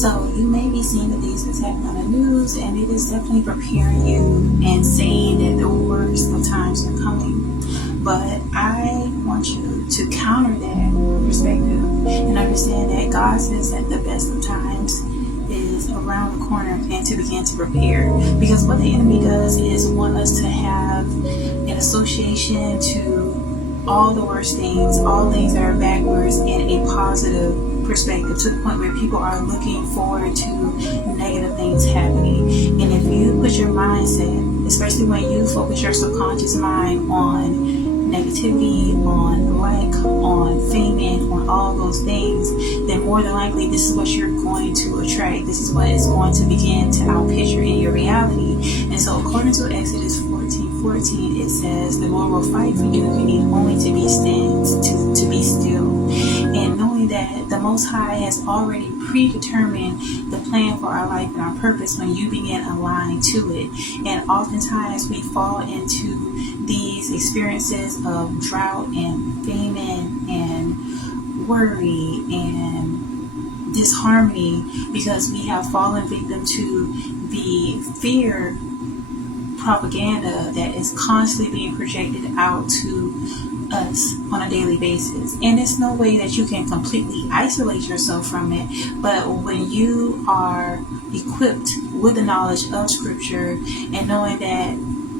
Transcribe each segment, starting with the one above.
So you may be seeing the things that's happening on the news, and it is definitely preparing you and saying that the worst of times are coming. But I want you to counter that perspective and understand that God says that the best of times is around the corner, and to begin to prepare. Because what the enemy does is want us to have an association to all the worst things, all things that are backwards, in a positive perspective, to the point where people are looking forward to negative things happening. And if you put your mindset, especially when you focus your subconscious mind on negativity, on lack, on famine, on all those things, then more than likely this is what you're going to attract. This is what is going to begin to outpicture in your reality. And so according to Exodus 14:14, it says the Lord will fight for you. You need only to be still. And knowing that the Most High has already predetermined the plan for our life and our purpose when you begin aligning to it. And oftentimes we fall into these experiences of drought and famine and worry and disharmony because we have fallen victim to the fear propaganda that is constantly being projected out to us on a daily basis. And it's no way that you can completely isolate yourself from it, but when you are equipped with the knowledge of Scripture and knowing that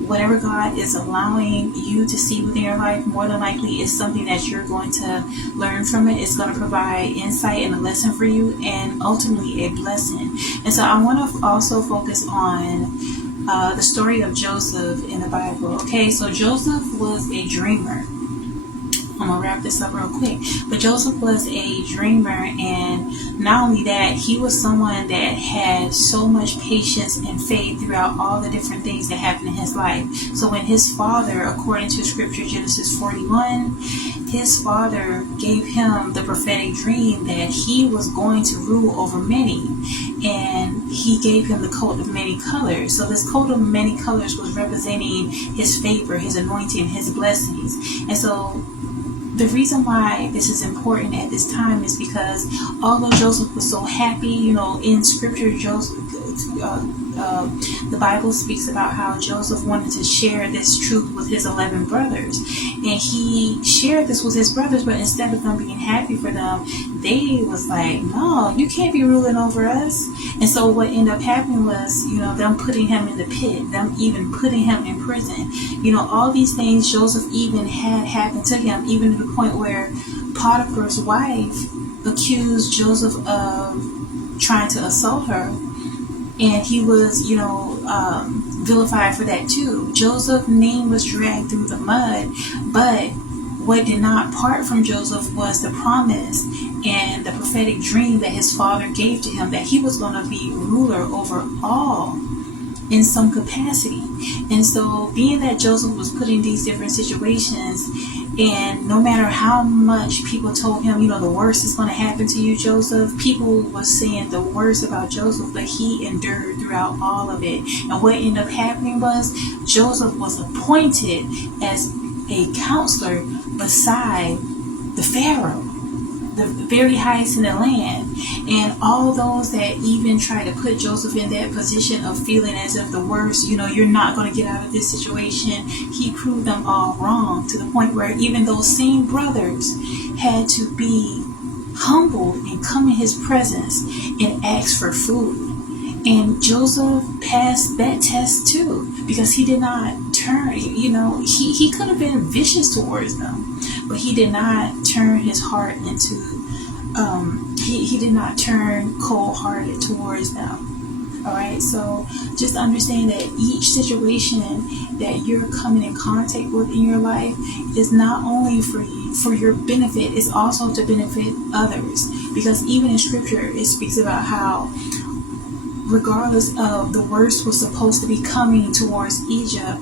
whatever God is allowing you to see within your life, more than likely is something that you're going to learn from it. It's going to provide insight and a lesson for you, and ultimately a blessing. And so I want to also focus on the story of Joseph in the Bible. Okay, so Joseph was a dreamer. I'm going to wrap this up real quick. But Joseph was a dreamer, and not only that, he was someone that had so much patience and faith throughout all the different things that happened in his life. So when his father, according to Scripture, Genesis 41, his father gave him the prophetic dream that he was going to rule over many. And he gave him the coat of many colors. So this coat of many colors was representing his favor, his anointing, his blessings. And so the reason why this is important at this time is because although Joseph was so happy, in Scripture, Joseph, the Bible speaks about how Joseph wanted to share this truth with his 11 brothers. And he shared this with his brothers, but instead of them being happy for them, they was like, no, you can't be ruling over us. And so what ended up happening was, them putting him in the pit, them even putting him in prison. All these things Joseph even had happened to him, even to the point where Potiphar's wife accused Joseph of trying to assault her. And he was, vilified for that too. Joseph's name was dragged through the mud, but what did not part from Joseph was the promise and the prophetic dream that his father gave to him, that he was going to be ruler over all in some capacity. And so being that Joseph was put in these different situations, and no matter how much people told him, the worst is going to happen to you, Joseph, people were saying the worst about Joseph, but he endured throughout all of it. And what ended up happening was Joseph was appointed as a counselor beside the Pharaoh, the very highest in the land. And all those that even try to put Joseph in that position of feeling as if the worst, you're not going to get out of this situation, he proved them all wrong, to the point where even those same brothers had to be humbled and come in his presence and ask for food. And Joseph passed that test too, because he did not turn, he could have been vicious towards them, but he did not turn his heart into, he did not turn cold-hearted towards them. All right, so just understand that each situation that you're coming in contact with in your life is not only for your benefit, it's also to benefit others. Because even in Scripture, it speaks about how regardless of the worst was supposed to be coming towards Egypt,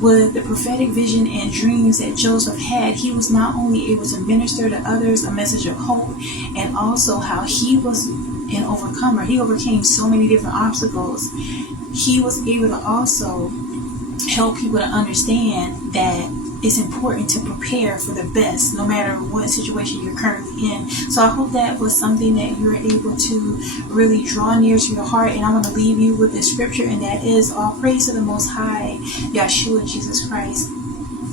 with the prophetic vision and dreams that Joseph had, he was not only able to minister to others a message of hope, and also how he was an overcomer. He overcame so many different obstacles. He was able to also help people to understand that it's important to prepare for the best, no matter what situation you're currently in. So I hope that was something that you're able to really draw near to your heart. And I want to leave you with this scripture, and that is, all praise to the Most High, Yeshua, Jesus Christ.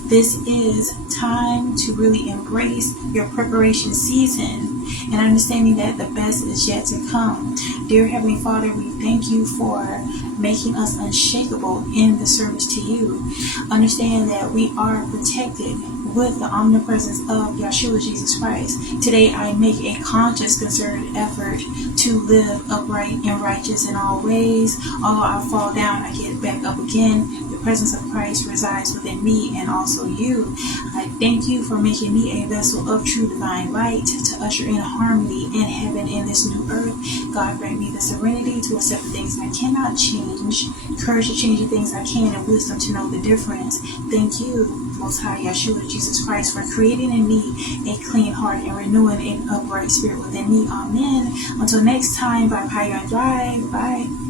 This is time to really embrace your preparation season and understanding that the best is yet to come. Dear Heavenly Father, we thank you for making us unshakable in the service to you. Understand that we are protected with the omnipresence of Yeshua Jesus Christ. Today I make a conscious, concerted effort to live upright and righteous in all ways. Although I fall down, I get back up again. The presence of Christ resides within me and also you. I thank you for making me a vessel of true divine light to usher in harmony in heaven in this new earth. God, grant me the serenity to accept the things I cannot change, courage to change the things I can, and wisdom to know the difference. Thank you, Most High Yeshua Jesus Christ, for creating in me a clean heart and renewing an upright spirit within me. Amen. Until next time, by Pyre and Drive. Bye.